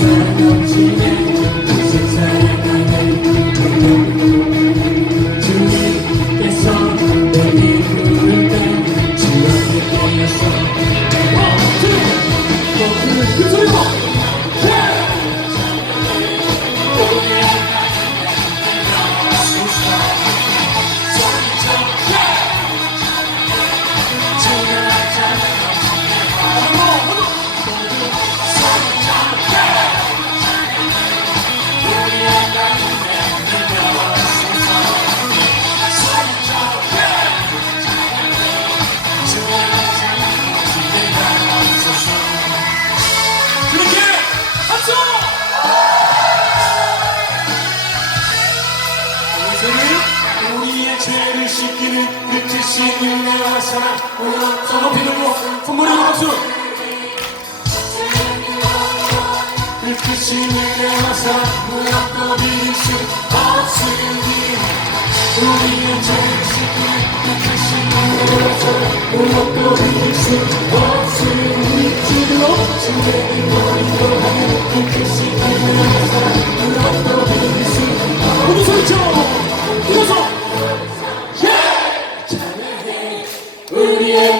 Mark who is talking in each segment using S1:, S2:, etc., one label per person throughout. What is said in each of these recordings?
S1: Thank you. 이제는 우리의 죄를 씻기는 그 뜻이 은혜와 사랑 더 높이 들고 풍부한 박수 그 뜻이 은혜와 사랑 무엇도 비릴 수 없으니 우리의 죄를 씻기는 그 뜻이 은혜와 사랑 무엇도 비릴 수 없으니 주로 주의 머리로 하는 그 뜻이 은혜와 사랑 무엇도 비릴 수 모두 소리쳐
S2: 우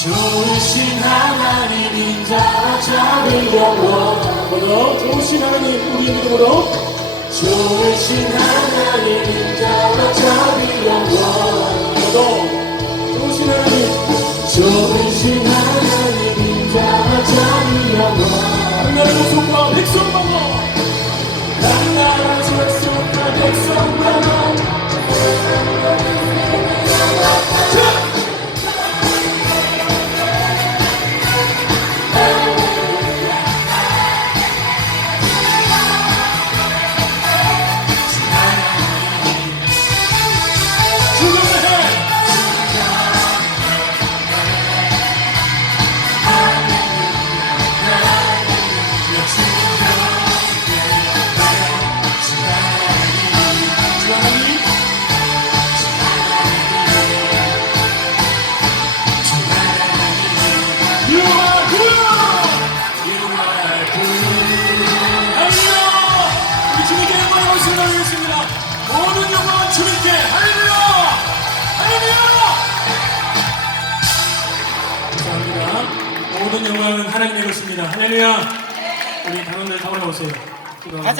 S1: 좋으신 하나님 인자와
S2: 자비여워
S1: 좋으신 하나님
S2: 우리 믿음으로.
S1: 좋으신 하나님 인자와
S2: 자비여워 좋으신 하나님
S1: 좋으신 하나님
S2: 모든 영광은 하나님의 것입니다. 할렐루야. 우리 단원들 다 올라오세요.
S3: 가자.